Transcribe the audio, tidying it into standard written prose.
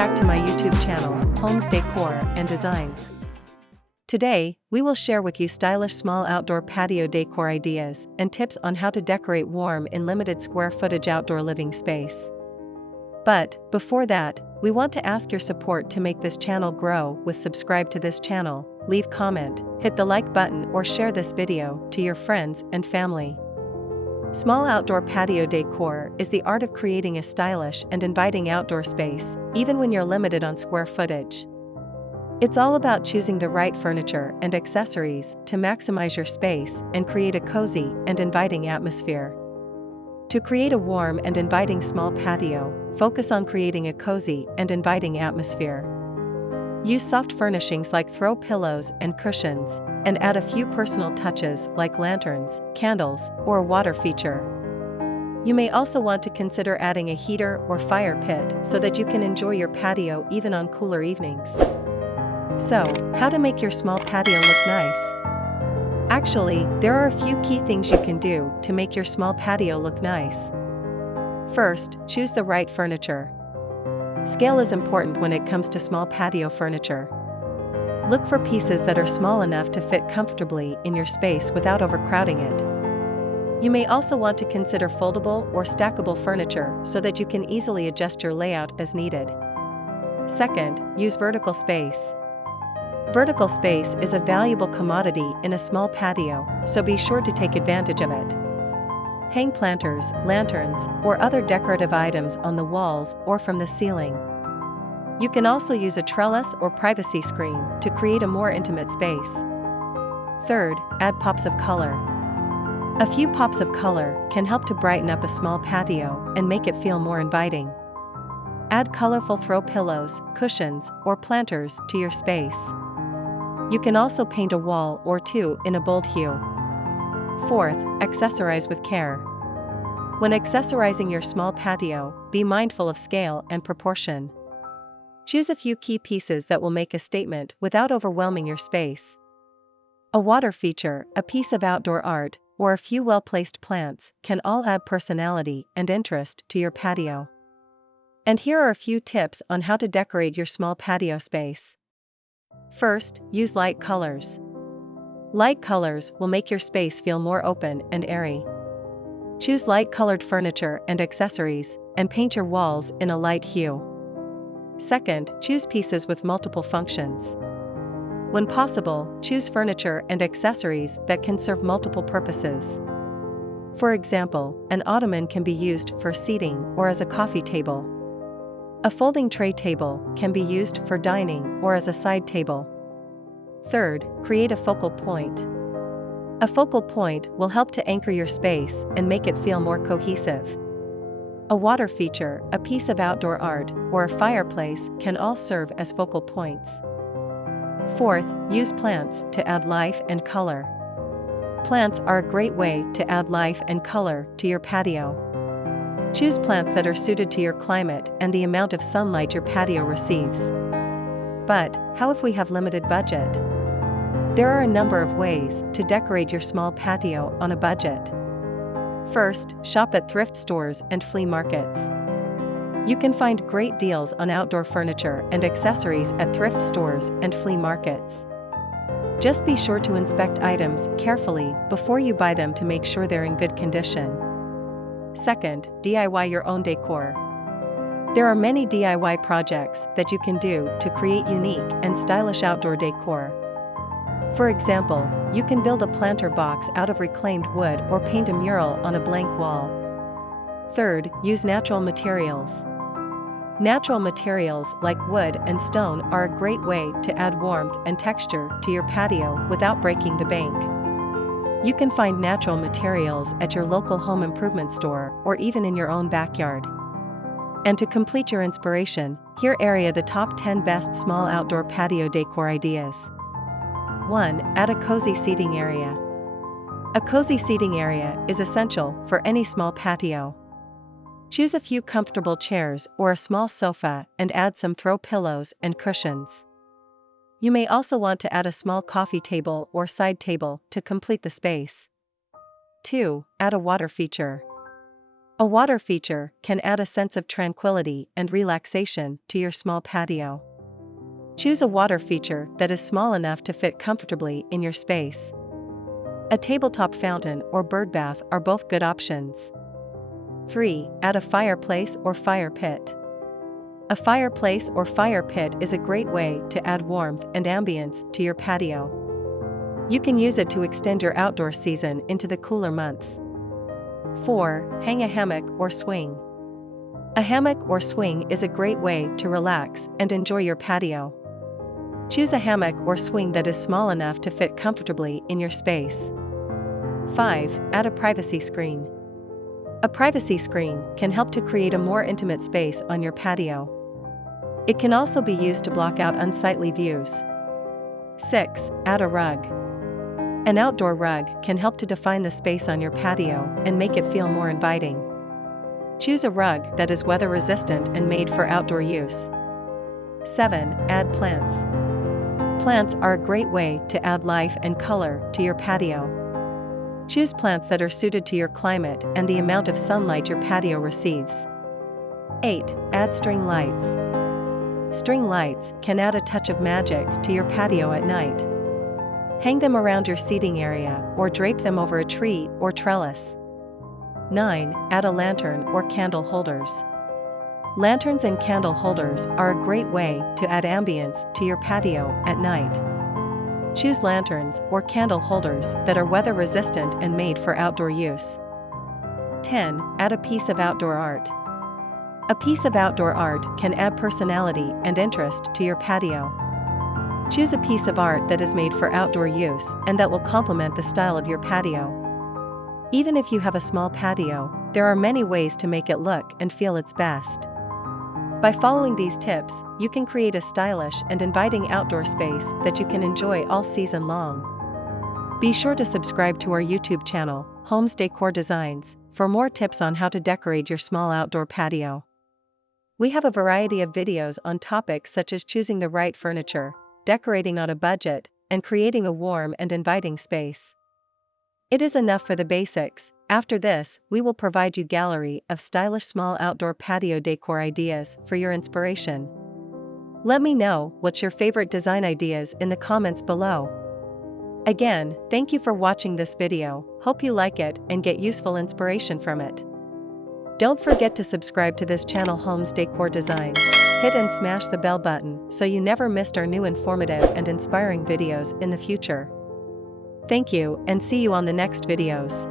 back to my YouTube channel, Homes Decor and Designs. Today, we will share with you stylish small outdoor patio decor ideas and tips on how to decorate warm in limited square footage outdoor living space. But, before that, we want to ask your support to make this channel grow with subscribe to this channel, leave comment, hit the like button or share this video to your friends and family. Small outdoor patio decor is the art of creating a stylish and inviting outdoor space, even when you're limited on square footage. It's all about choosing the right furniture and accessories to maximize your space and create a cozy and inviting atmosphere. To create a warm and inviting small patio, focus on creating a cozy and inviting atmosphere. Use soft furnishings like throw pillows and cushions, and add a few personal touches like lanterns, candles, or a water feature. You may also want to consider adding a heater or fire pit so that you can enjoy your patio even on cooler evenings. So, how to make your small patio look nice? Actually, there are a few key things you can do to make your small patio look nice. First, choose the right furniture. Scale is important when it comes to small patio furniture. Look for pieces that are small enough to fit comfortably in your space without overcrowding it. You may also want to consider foldable or stackable furniture so that you can easily adjust your layout as needed. Second, use vertical space. Vertical space is a valuable commodity in a small patio, so be sure to take advantage of it. Hang planters, lanterns, or other decorative items on the walls or from the ceiling. You can also use a trellis or privacy screen to create a more intimate space. Third, add pops of color. A few pops of color can help to brighten up a small patio and make it feel more inviting. Add colorful throw pillows, cushions, or planters to your space. You can also paint a wall or two in a bold hue. Fourth, accessorize with care. When accessorizing your small patio, be mindful of scale and proportion. Choose a few key pieces that will make a statement without overwhelming your space. A water feature, a piece of outdoor art, or a few well-placed plants can all add personality and interest to your patio. And here are a few tips on how to decorate your small patio space. First, use light colors. Light colors will make your space feel more open and airy. Choose light-colored furniture and accessories, and paint your walls in a light hue. Second, choose pieces with multiple functions. When possible, choose furniture and accessories that can serve multiple purposes. For example, an ottoman can be used for seating or as a coffee table. A folding tray table can be used for dining or as a side table. Third, create a focal point. A focal point will help to anchor your space and make it feel more cohesive. A water feature, a piece of outdoor art, or a fireplace can all serve as focal points. Fourth, use plants to add life and color. Plants are a great way to add life and color to your patio. Choose plants that are suited to your climate and the amount of sunlight your patio receives. But, how if we have limited budget? There are a number of ways to decorate your small patio on a budget. First, shop at thrift stores and flea markets. You can find great deals on outdoor furniture and accessories at thrift stores and flea markets. Just be sure to inspect items carefully before you buy them to make sure they're in good condition. Second, DIY your own decor. There are many DIY projects that you can do to create unique and stylish outdoor decor. For example, you can build a planter box out of reclaimed wood or paint a mural on a blank wall. Third, use natural materials. Natural materials like wood and stone are a great way to add warmth and texture to your patio without breaking the bank. You can find natural materials at your local home improvement store or even in your own backyard. And to complete your inspiration, here are the top 10 best small outdoor patio decor ideas. 1. Add a cozy seating area. A cozy seating area is essential for any small patio. Choose a few comfortable chairs or a small sofa and add some throw pillows and cushions. You may also want to add a small coffee table or side table to complete the space. 2. Add a water feature. A water feature can add a sense of tranquility and relaxation to your small patio. Choose a water feature that is small enough to fit comfortably in your space. A tabletop fountain or bird bath are both good options. 3. Add a fireplace or fire pit. A fireplace or fire pit is a great way to add warmth and ambience to your patio. You can use it to extend your outdoor season into the cooler months. 4. Hang a hammock or swing. A hammock or swing is a great way to relax and enjoy your patio. Choose a hammock or swing that is small enough to fit comfortably in your space. 5. Add a privacy screen. A privacy screen can help to create a more intimate space on your patio. It can also be used to block out unsightly views. 6. Add a rug. An outdoor rug can help to define the space on your patio and make it feel more inviting. Choose a rug that is weather resistant and made for outdoor use. 7. Add plants. Plants are a great way to add life and color to your patio. Choose plants that are suited to your climate and the amount of sunlight your patio receives. 8. Add string lights. String lights can add a touch of magic to your patio at night. Hang them around your seating area or drape them over a tree or trellis. 9. Add a lantern or candle holders. Lanterns and candle holders are a great way to add ambience to your patio at night. Choose lanterns or candle holders that are weather resistant and made for outdoor use. 10. Add a piece of outdoor art. A piece of outdoor art can add personality and interest to your patio. Choose a piece of art that is made for outdoor use and that will complement the style of your patio. Even if you have a small patio, there are many ways to make it look and feel its best. By following these tips, you can create a stylish and inviting outdoor space that you can enjoy all season long. Be sure to subscribe to our YouTube channel, Homes Decor Designs, for more tips on how to decorate your small outdoor patio. We have a variety of videos on topics such as choosing the right furniture, decorating on a budget, and creating a warm and inviting space. It is enough for the basics. After this, we will provide you a gallery of stylish small outdoor patio decor ideas for your inspiration. Let me know what's your favorite design ideas in the comments below. Again, thank you for watching this video. Hope you like it and get useful inspiration from it. Don't forget to subscribe to this channel, Homes Decor Designs. Hit and smash the bell button so you never missed our new informative and inspiring videos in the future. Thank you and see you on the next videos.